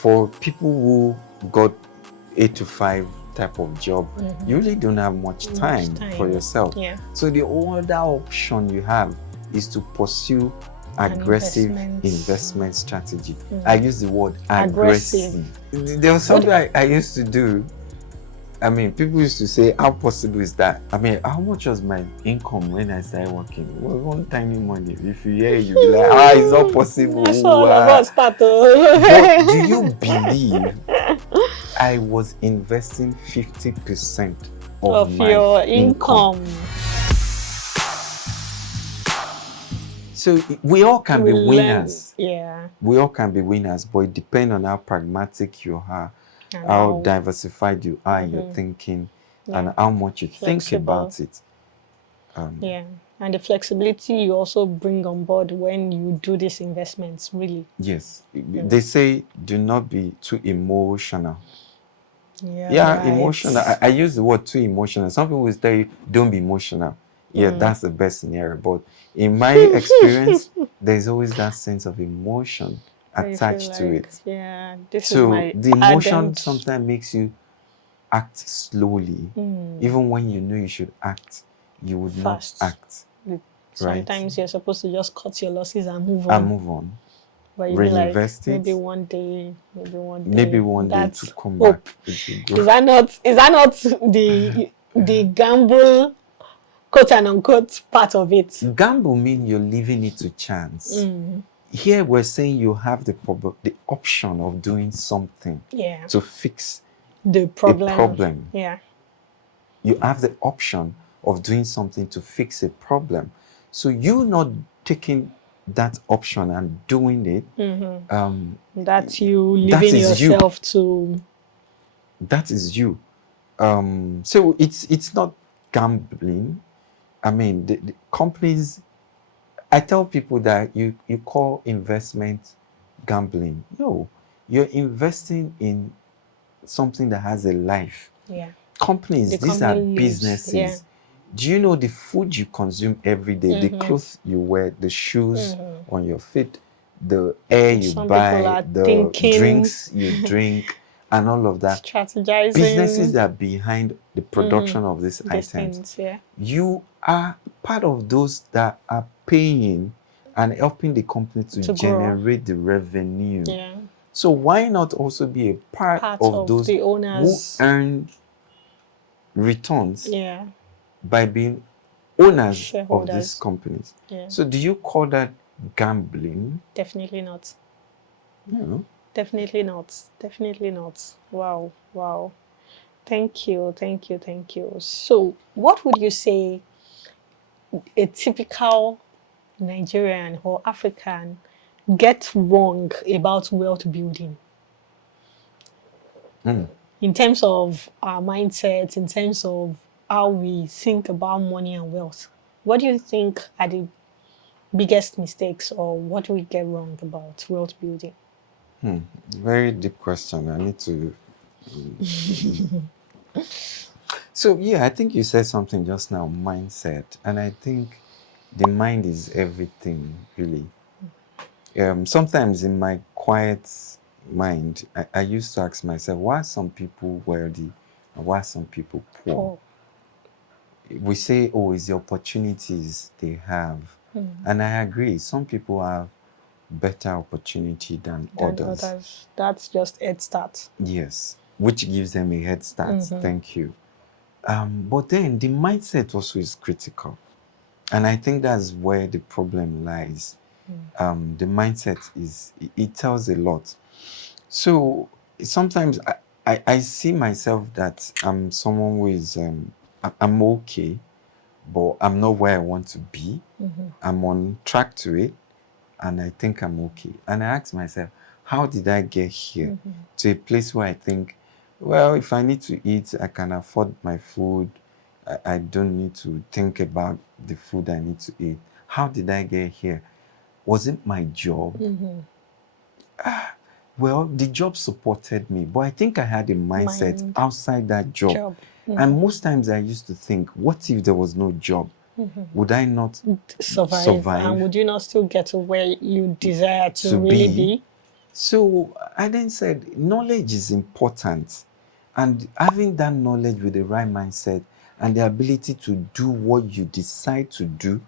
for people who got 8 to 5 type of job, you really don't have much time for yourself. Yeah. So the other option you have is to pursue aggressive investment strategy. I use the word aggressive. There was something I used to do. I mean, people used to say, how possible is that? I mean, how much was my income when I started working? Well, one tiny money. If you hear it, you'll be like, it's not possible. That's all about start. But do you believe I was investing 50% of my your income? So we all can be winners. Yeah. We all can be winners, but it depends on how pragmatic you are, how diversified you are in your thinking, and how much you think about it. Yeah, and the flexibility you also bring on board when you do these investments, really. Yes. They say do not be too emotional. Yeah, right. Emotional. I use the word too emotional. Some people will tell you, don't be emotional. Yeah, that's the best scenario. But in my experience, there's always that sense of emotion attached to it. Yeah, this so is my the emotion sometimes makes you act slowly. Even when you know you should act, you would not act. Sometimes you're supposed to just cut your losses and move on. But you reinvest like, it. maybe one day to come back. Is that not the gamble, quote and unquote, part of it? Gamble means you're leaving it to chance. Here we're saying you have the option of doing something to fix the problem. Yeah. You have the option of doing something to fix a problem. So you not taking that option and doing it, that's you leaving yourself to. That is you. So it's not gambling. I mean, the companies. I tell people that you call investment gambling. No, you're investing in something that has a life. Yeah. Companies, these are businesses. Yeah. Do you know the food you consume every day, the clothes you wear, the shoes on your feet, the air you buy, the drinks you drink, and all of that? Strategizing. Businesses that are behind the production of these items. You are part of those that are paying and helping the company to generate the revenue. Yeah. So why not also be a part of those the owners who earn returns by being owners of these companies? Yeah. So do you call that gambling? Definitely not. No. Definitely not. Definitely not. Wow. Wow. Thank you. Thank you. Thank you. So what would you say a typical Nigerian or African get wrong about wealth building? In terms of our mindset, in terms of how we think about money and wealth, what do you think are the biggest mistakes, or what do we get wrong about wealth building? Very deep question. I need to. So yeah, I think you said something just now, mindset, and I think the mind is everything, really. Sometimes in my quiet mind, I used to ask myself, why are some people wealthy and why are some people poor? We say, it's the opportunities they have. And I agree, some people have better opportunity than others. That's just head start. Yes, which gives them a head start. Thank you. But then the mindset also is critical. And I think that's where the problem lies. The mindset it tells a lot. So sometimes I see myself that I'm someone who is, I'm okay, but I'm not where I want to be. I'm on track to it, and I think I'm okay. And I ask myself, how did I get here to a place where I think, well, if I need to eat, I can afford my food. I don't need to think about the food I need to eat. How did I get here? Was it my job? Well, the job supported me, but I think I had a mindset outside that job. And most times I used to think, what if there was no job? Would I not survive? And would you not still get to where you desire to really be? So I then said, knowledge is important. And having that knowledge with the right mindset and the ability to do what you decide to do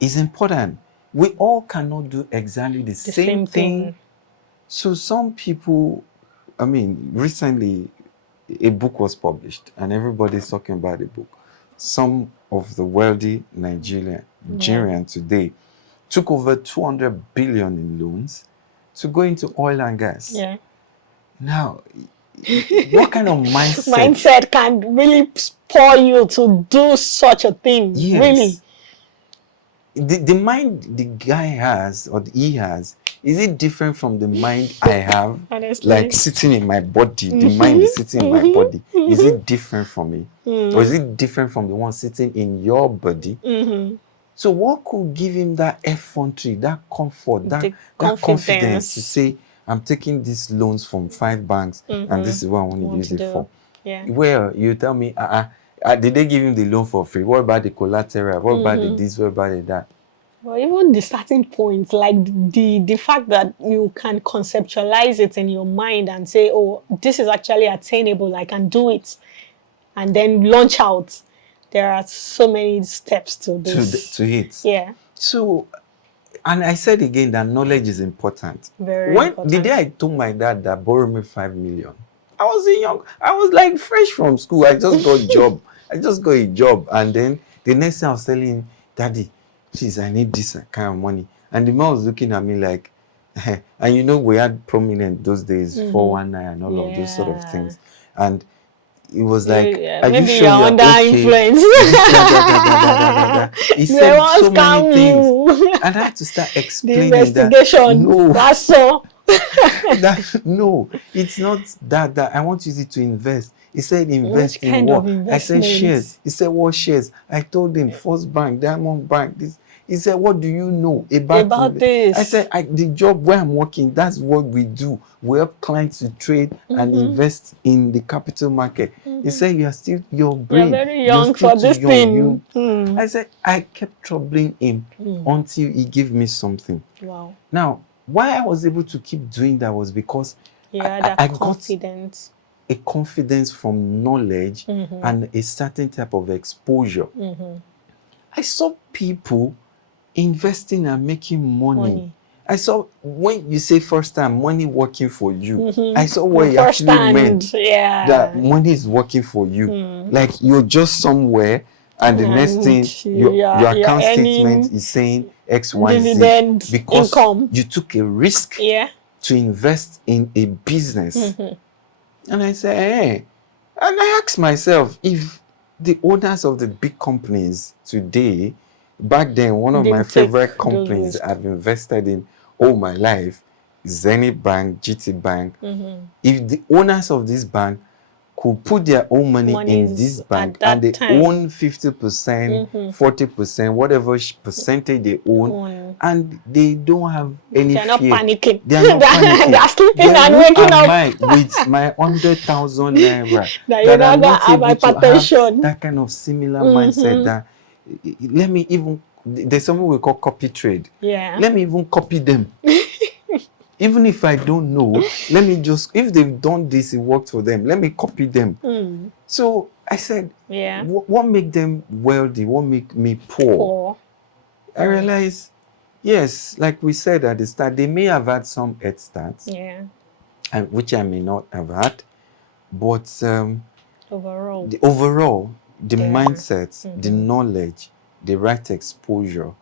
is important. We all cannot do exactly the same thing. So some people, I mean, recently a book was published and everybody's talking about the book. Some of the wealthy Nigerian today took over 200 billion in loans to go into oil and gas. Yeah. Now, what kind of mindset can really spur you to do such a thing? Yes. Really? The mind the guy has or he has, is it different from the mind I have? Honestly. Like sitting in my body, the mind is sitting in my body. Is it different from me? Or is it different from the one sitting in your body? So what could give him that effrontery, that comfort, that confidence to say, I'm taking these loans from 5 banks and this is what I want to use it for? Yeah. Well, you tell me, did they give him the loan for free? What about the collateral? What about the this? What about the that? Well, even the starting point, like the fact that you can conceptualize it in your mind and say, oh, this is actually attainable, I can do it, and then launch out. There are so many steps to this. To it. Yeah. So, and I said again that knowledge is important. Very important. The day I told my dad that borrow me 5 million, I was like fresh from school. I just got a job. And then the next thing I was telling him, Daddy, please, I need this kind of money. And the man was looking at me like, and you know, we had prominent those days, 419 and all of those sort of things. And it was like, are maybe you sure you're under influence? He said so many things. And I had to start explaining the investigation. No, that's all. No, it's not that I want you to invest. He said invest in what? I said shares. He said what shares? I told him First Bank, Diamond Bank. This. He said, what do you know about this? I said, the job where I'm working, that's what we do. We help clients to trade and invest in the capital market. He said, your brain. You're very young for this thing. I said, I kept troubling him until he gave me something. Wow. Now, why I was able to keep doing that was because I confidence. Got a confidence from knowledge and a certain type of exposure. I saw people investing and making money. I saw, when you say first time, money working for you. I saw what it actually meant. That money is working for you. Like you're just somewhere and the next thing, your account statement is saying X, Y, dividend, Z. Because income. you took a risk to invest in a business. And I said, hey. And I asked myself, if the owners of the big companies today, back then, one of my favorite companies I've invested in all my life, Zenith Bank, GT Bank. If the owners of this bank could put their own money in this bank and they own 50%, 40%, whatever percentage they own, and they don't have any fear. They're not panicking. They're not panicking. They're sleeping and waking up. With my 100,000 naira, that I'm not able to have that kind of similar mindset that let me even, there's something we call copy trade. Let me even copy them. Even if I don't know, let me just, if they've done this, it worked for them, let me copy them. So I said, what make them wealthy? What make me poor? I realized, yes, like we said at the start, they may have had some head starts, which I may not have had, but overall, the mindset, the knowledge, the right exposure,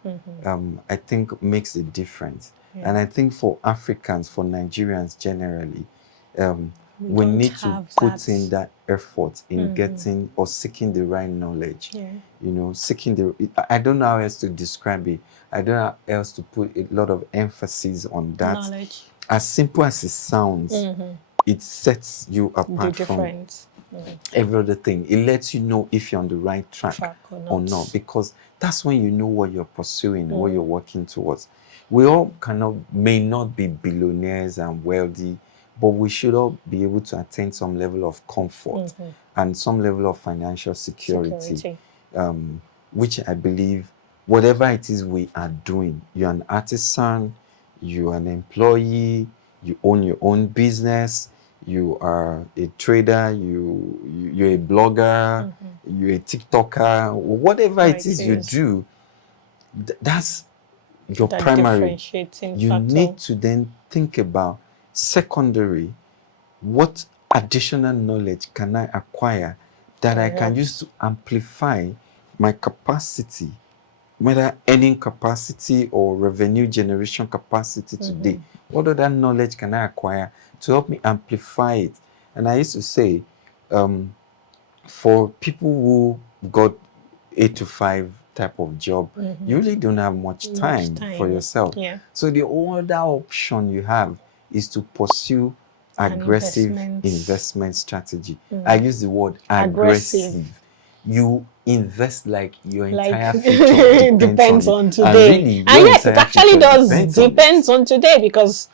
I think makes a difference. And I think for Africans, for Nigerians generally, we need to put in that effort in getting or seeking the right knowledge. You know, I don't know how else to describe it. I don't know how else to put a lot of emphasis on that. Knowledge. As simple as it sounds, it sets you apart from every other thing. It lets you know if you're on the right track or not, because that's when you know what you're pursuing, what you're working towards. We all may not be billionaires and wealthy, but we should all be able to attain some level of comfort and some level of financial security. Which I believe, whatever it is we are doing, you're an artisan, you're an employee, you own your own business, you are a trader, you're a blogger, you're a TikToker, whatever it is you do, that's your that primary. differentiating You factor. need to then think about secondary. What additional knowledge can I acquire that I can use to amplify my capacity, whether earning capacity or revenue generation capacity today? What other knowledge can I acquire to help me amplify it? And I used to say, for people who got 8 to 5 type of job, you really don't have much time for yourself. Yeah. So the other option you have is to pursue aggressive investment strategy. I use the word aggressive. You invest like your entire future depends on today. And yes, it actually does depends on today, because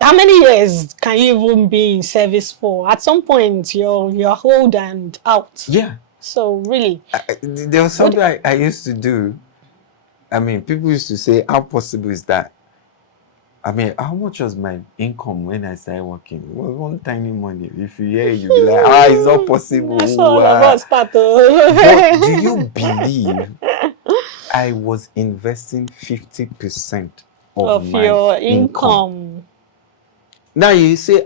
how many years can you even be in service for? At some point, you're old and out. Yeah. So really, there was something I used to do. I mean, people used to say, "How possible is that?" I mean, how much was my income when I started working? It was one tiny money. If you hear it, you'll be like, it's not possible. That's all about start. But do you believe I was investing 50% of my your income? Now you say,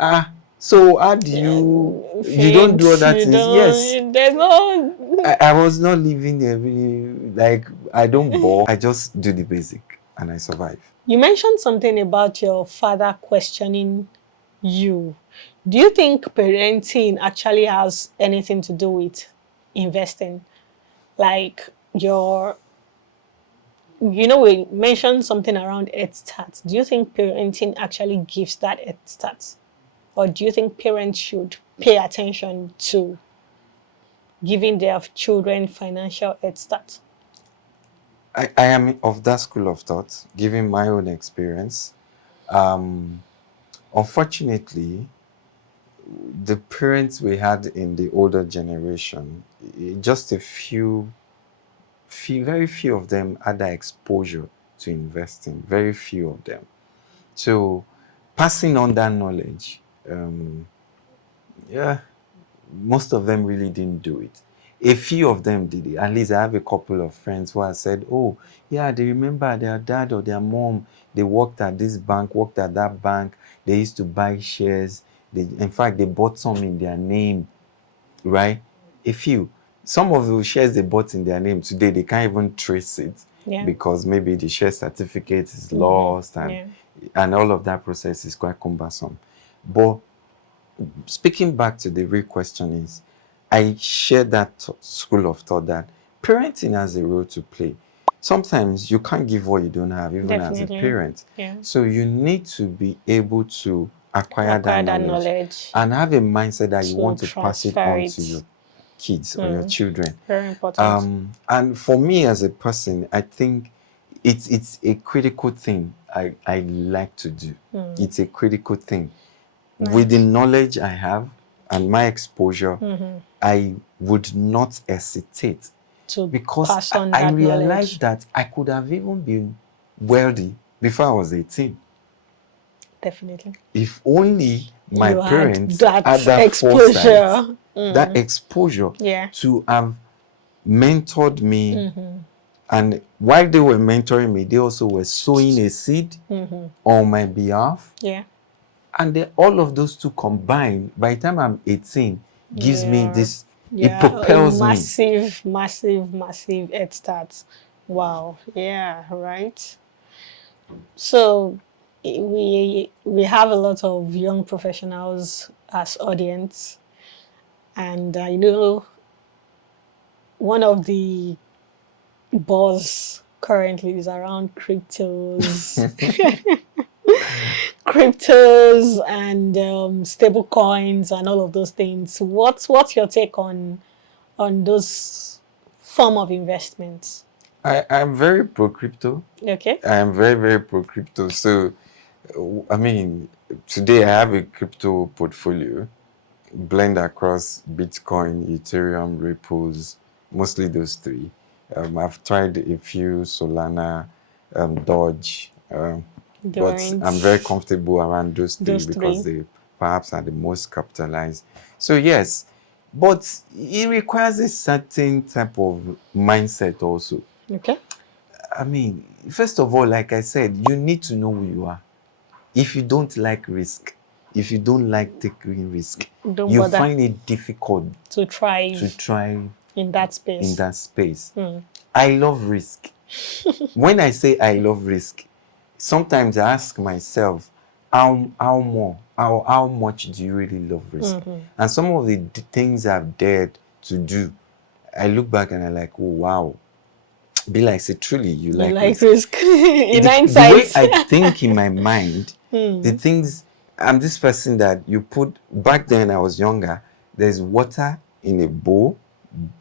so how do you don't do other things? Yes. There's no... I was not living there really, like, I don't bore. I just do the basic and I survive. You mentioned something about your father questioning you. Do you think parenting actually has anything to do with investing? Like we mentioned something around head stats. Do you think parenting actually gives that head stats? Or do you think parents should pay attention to giving their children financial head stats? I am of that school of thought, given my own experience. Unfortunately, the parents we had in the older generation, just very few of them had that exposure to investing, very few of them. So passing on that knowledge, most of them really didn't do it. A few of them did it. At least I have a couple of friends who have said, oh, yeah, they remember their dad or their mom, they worked at this bank, worked at that bank. They used to buy shares. In fact, they bought some in their name, right? A few. Some of those shares they bought in their name today, they can't even trace it because maybe the share certificate is lost and all of that process is quite cumbersome. But speaking back to the real question is, I share that school of thought that parenting has a role to play. Sometimes you can't give what you don't have, even as a parent. Yeah. So you need to be able to acquire that knowledge and have a mindset that you want to pass it on to your kids or your children. Very important. And for me as a person, I think it's a critical thing I like to do. It's a critical thing. Nice. With the knowledge I have and my exposure, I would not hesitate to because pass on I that realized that I could have even been wealthy before I was 18. Definitely. If only my parents had that exposure, that exposure to have mentored me. And while they were mentoring me, they also were sowing a seed on my behalf. Yeah. And all of those two combined, by the time I'm 18, gives me this, it propels me. Massive head start. Wow. Yeah, right. So we have a lot of young professionals as audience. And one of the buzz currently is around cryptos. Cryptos and stable coins and all of those things. What's your take on those form of investments? I'm very pro crypto. Okay. I am very, very pro crypto. So, I mean, today I have a crypto portfolio, blend across Bitcoin, Ethereum, Ripples, mostly those three. I've tried a few Solana, Doge. They but weren't I'm very comfortable around those three those because three. they perhaps are the most capitalized. So yes, but it requires a certain type of mindset also. Okay. I mean, first of all, like I said, you need to know who you are. If you don't like risk, if you don't like taking risk, Don't you bother find it difficult to try to try in that space. in that space. Hmm. I love risk. When I say I love risk, sometimes I ask myself, how much do you really love risk? And some of the things I've dared to do, I look back and I'm like, oh wow. Be like, say truly you You like like risk. risk. In The hindsight. way I think in my mind, the things, I'm this person that you put, back then I was younger, there's water in a bowl,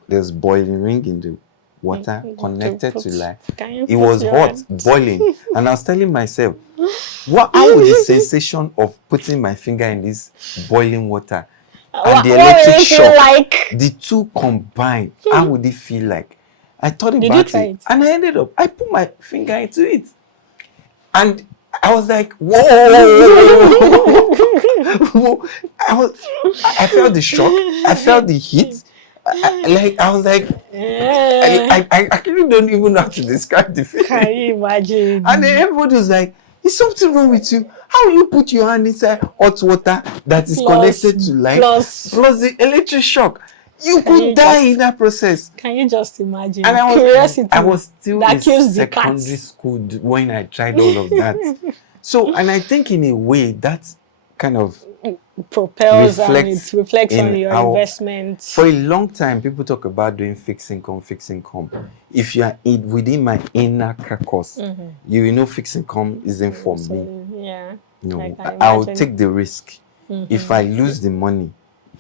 there's boiling ring in the water connected to light. It was hot, boiling. And I was telling myself, how would the sensation of putting my finger in this boiling water and the electric shock, like? the two combined, how would it feel like? I thought Did you about try it, it? and I ended up, I put my finger into it. And I was like, whoa. I felt the shock. I felt the heat. I was like, I actually don't even know how to describe the feeling. Can you imagine? And then everybody was like, is something wrong with you? How you put your hand inside hot water that is connected to light plus the electric shock? You could die in that process. Can you just imagine? And Curiosity. I was still that in kills the secondary cats. school when I tried all of that. So, and I think in a way that kind of propels and it reflects on your investments. For a long time, people talk about doing fixed income. If you are within my inner caucus, you know fixed income isn't for me. Yeah. No, I'll take the risk. If I lose the money,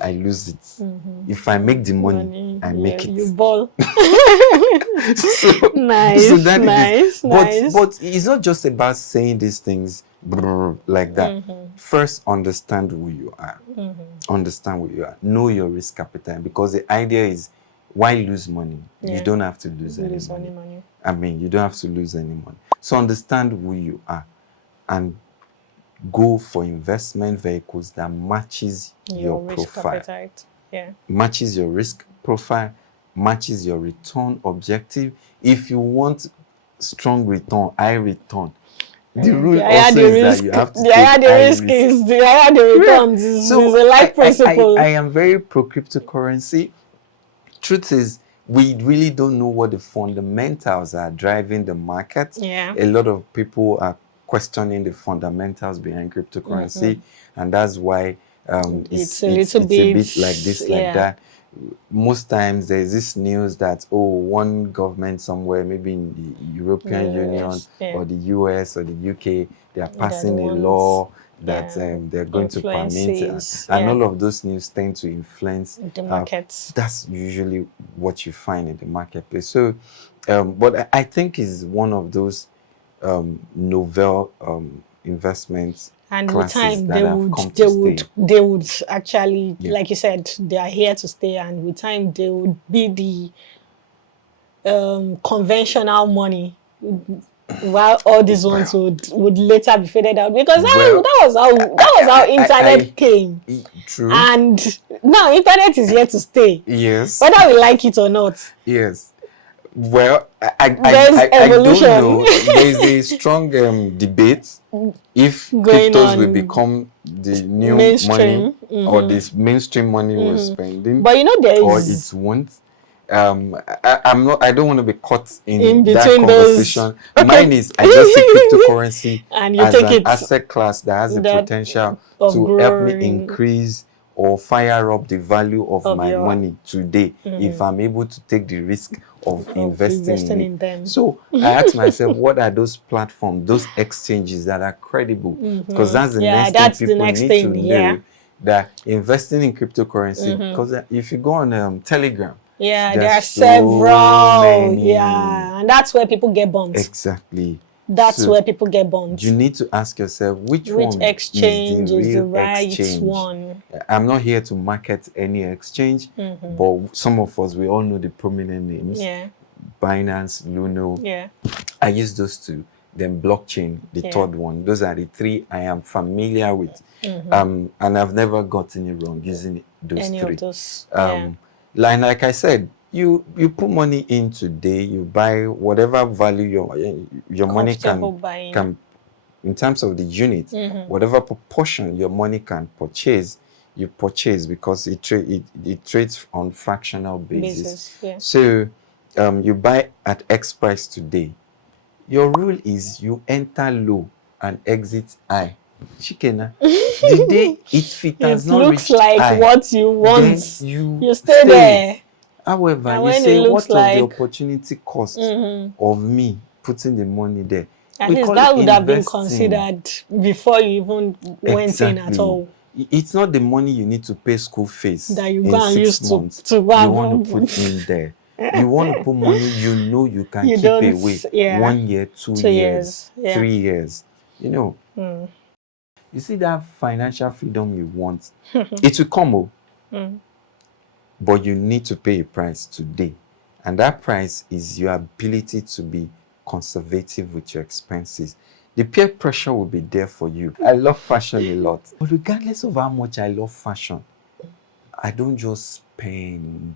I lose it. If I make the money, I make it. You ball. So, nice, so that nice. But it's not just about saying these things like that. First, understand who you are. Understand who you are. Know your risk appetite, because the idea is, why lose money? You don't have to lose any money. I mean, you don't have to lose any money. So understand who you are and go for investment vehicles that matches your profile. Risk appetite. Yeah. Matches your risk profile, matches your return objective. If you want strong return, high return, the rule also is that you have to take high risk. The higher the returns is a life principle. I am very pro cryptocurrency. Truth is, we really don't know what the fundamentals are driving the market. Yeah. A lot of people are questioning the fundamentals behind cryptocurrency, and that's why it's a bit like this, like that. Most times there's this news that, one government somewhere, maybe in the European Union or the US or the UK, they are passing a law that they're going to permit, and all of those news tend to influence the markets. That's usually what you find in the marketplace. So, but I think is one of those novel investments. And with time, they would actually, like you said, they are here to stay. And with time, they would be the conventional money, while all these ones would later be faded out. Because that was how internet came. True. And now internet is here to stay. Yes. Whether we like it or not. Yes. Well, I evolution. don't know. There's a strong debate if cryptos will become the new money or this mainstream money we're spending. But you know or it won't. I don't want to be caught in that conversation. Mine is, I just see cryptocurrency and you as take an asset class that has the potential to help me increase or fire up the value of my money today if I'm able to take the risk of investing in them. So I asked myself, what are those platforms, those exchanges that are credible? Because that's the next thing people need to know, that investing in cryptocurrency, because if you go on Telegram, there are several, and that's where people get bonds. Exactly. That's where people get bonds. You need to ask yourself which one exchange is the right exchange. One. I'm not here to market any exchange, but some of us, we all know the prominent names. Yeah. Binance, Luno. Yeah. I use those two. then blockchain, the Yeah. third one. Those are the three I am familiar with. Mm-hmm. And I've never gotten it wrong using those Any three. of those. Yeah. Like I said, you put money in today, you buy whatever value your money Comfortable buying. can, in terms of the unit, whatever proportion your money can purchase, you purchase, because it trades on fractional basis. Yeah. So you buy at X price today. Your rule is you enter low and exit high. Chikena, the day it has It not looks reached like high, what you want. then you stay there. However, And you when say, it looks what of the like- opportunity cost of me putting the money there? At We least call that it would have been investing. considered before you even went in at all. It's not the money you need to pay school fees That you in go and 6 use months. to go You and want to put in there. You want to put money you know you can You keep don't- away. yeah. 1 year, 2 2 years, years, yeah. 3 years. You know, Mm. you see that financial freedom you want. It will come, but you need to pay a price today. And that price is your ability to be conservative with your expenses. The peer pressure will be there for you. I love fashion a lot. But regardless of how much I love fashion, I don't just spend.